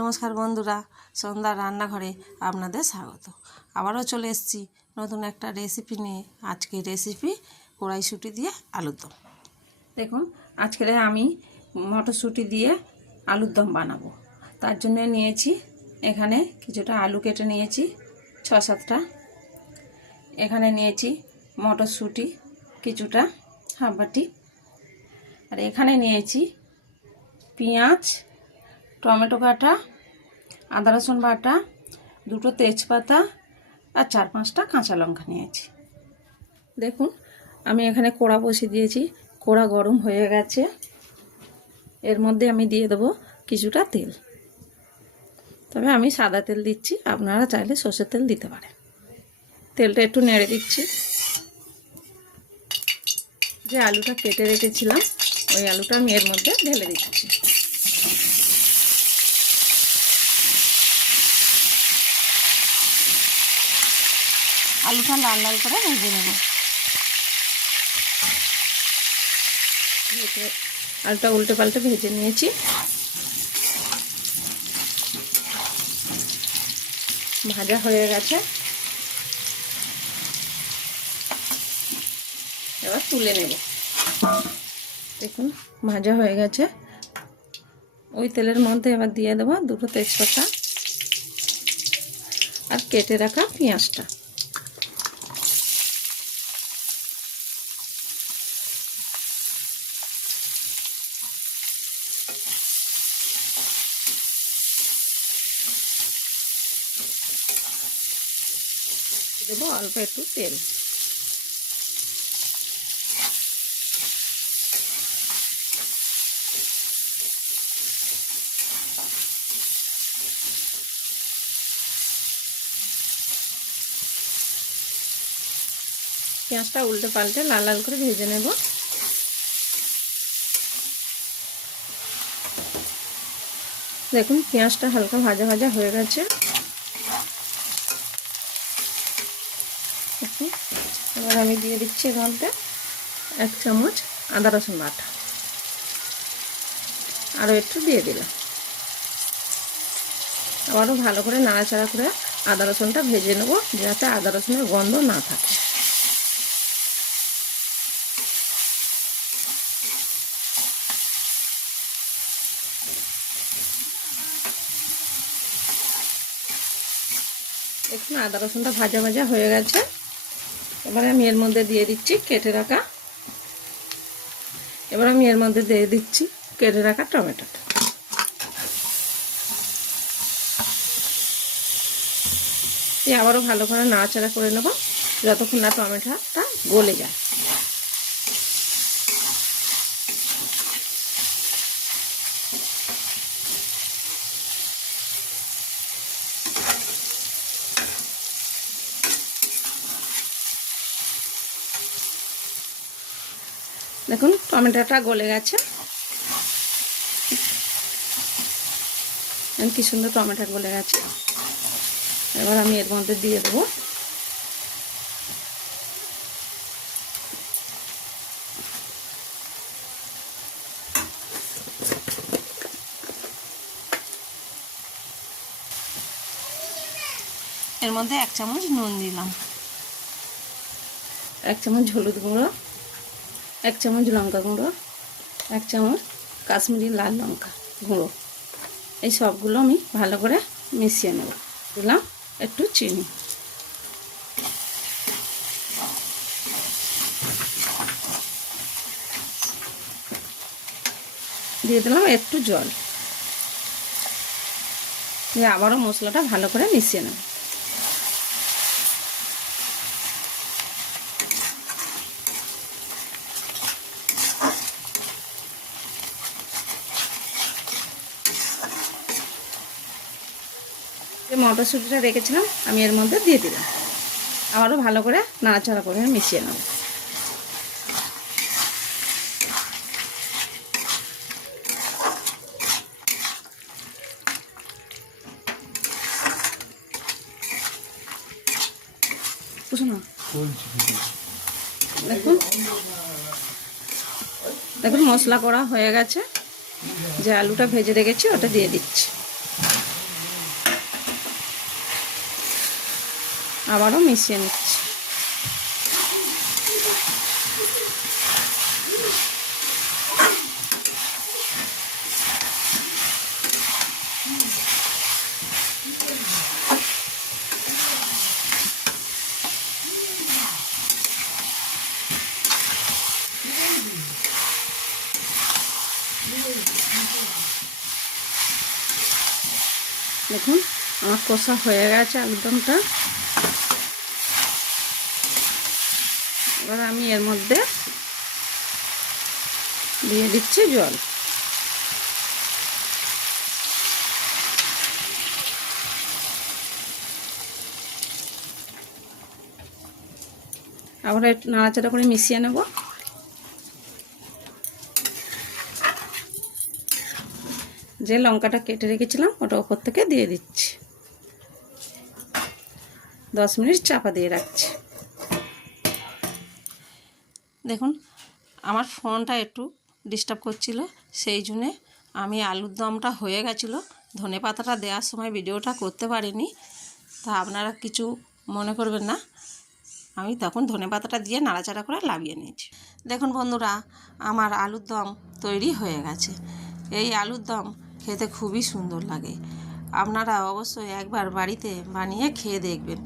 নমস্কার বন্ধুরা, সন্ধ্যার রান্নাঘরে আপনাদের স্বাগত। আবারও চলে এসেছি নতুন একটা রেসিপি নিয়ে। আজকে রেসিপি কড়াইশুঁটি দিয়ে আলুর দম। দেখুন, আজকে আমি মটরশুঁটি দিয়ে আলুর দম বানাবো। তার জন্য নিয়েছি এখানে কিছুটা আলু কেটে নিয়েছি 6-7টা। এখানে নিয়েছি মটরশুঁটি কিছুটা হাফ বাটি। আর এখানে নিয়েছি পেঁয়াজ, টমেটো কাটা, আদা রসুন বাটা, 2টো তেজপাতা আর 4-5টা কাঁচা লঙ্কা নিয়েছি। দেখুন, আমি এখানে কড়া বসিয়ে দিয়েছি। কড়া গরম হয়ে গেছে। এর মধ্যে আমি দিয়ে দেবো কিছুটা তেল, তবে আমি সাদা তেল দিচ্ছি, আপনারা চাইলে সর্ষের তেল দিতে পারেন। তেলটা একটু নেড়ে দিচ্ছি। যে আলুটা কেটে রেখেছিলাম ওই আলুটা আমি এর মধ্যে ঢেলে দিচ্ছি। আলুটা লাল লাল করে ভেজে নেব। আলুটা উল্টে পাল্টে ভেজে নিয়েছি। ভাজা হয়ে গেছে, এবার তুলে নেব। দেখুন, ভাজা হয়ে গেছে। ওই তেলের মধ্যে এবার দিয়ে দেবো 2টো তেজপাতা আর কেটে রাখা পেঁয়াজটা। দেবো অল্প একটু তেল। পেঁয়াজটা উল্টে পাল্টে লাল লাল করে ভেজে নেব। দেখুন, পেঁয়াজটা হালকা ভাজা ভাজা হয়ে গেছে। এবার আমি দিয়ে দিচ্ছি এর মধ্যে 1 চামচ আদা রসুন বাটা। আরও একটু দিয়ে দিলাম। আবারও ভালো করে নাড়াচাড়া করে আদা রসুনটা ভেজে নেব, যাতে আদা রসুনের গন্ধ না থাকে। দেখুন, আদা রসুনটা ভাজা ভাজা হয়ে গেছে। এবারে আমি এর মধ্যে দিয়ে দিচ্ছি কেটে রাখা টমেটোটা। আবারও ভালো করে নাড়াচাড়া করে নেব যতক্ষণ না টমেটোটা গলে যায়। দেখুন, টমেটোটা গলে গেছে। কি সুন্দর টমেটো গলে গেছে। এবার আমি এর মধ্যে দিয়ে দেবো এর মধ্যে 1 চামচ নুন দিলাম, 1 চামচ হলুদ গুঁড়ো, 1 চামচ লঙ্কা গুঁড়ো, 1 চামচ কাশ্মীরি লাল লঙ্কা গুঁড়ো। এই সবগুলো আমি ভালো করে মিশিয়ে নেব। দিলাম একটু চিনি। দিয়ে দিলাম একটু জল। দিয়ে আবারও মশলাটা ভালো করে মিশিয়ে নেব। যে মটরশুঁটিটা রেখেছিলাম আমি এর মধ্যে দিয়ে দিলাম। আবারও ভালো করে নাড়াচাড়া করে মিশিয়ে নেব। দেখুন, মশলা করা হয়ে গেছে। যে আলুটা ভেজে রেখেছি ওটা দিয়ে দিচ্ছি। আবারও মিশিয়ে নিচ্ছি। দেখুন আমার কষা হয়ে গেছে আলুরদমটা। এবার আমি এর মধ্যে দিয়ে দিচ্ছি জল। আবার একটু নাড়াচাড়া করে মিশিয়ে নেব। যে লঙ্কাটা কেটে রেখেছিলাম ওটা ওপর থেকে দিয়ে দিচ্ছি। 10 মিনিট চাপা দিয়ে রাখছি। দেখুন আমার ফোনটা একটু ডিস্টার্ব করছিল, সেই জন্যে আমি আলুর দমটা হয়ে গেছিলো, ধনেপাতাটা দেওয়ার সময় ভিডিওটা করতে পারিনি। তা আপনারা কিছু মনে করবেন না, আমি তখন ধনেপাতাটা দিয়ে নাড়াচাড়া করে লাভিয়ে নিয়েছি। দেখুন বন্ধুরা, আমার আলুর দম তৈরি হয়ে গেছে। এই আলুর দম খেতে খুবই সুন্দর লাগে। আপনারা অবশ্যই একবার বাড়িতে বানিয়ে খেয়ে দেখবেন।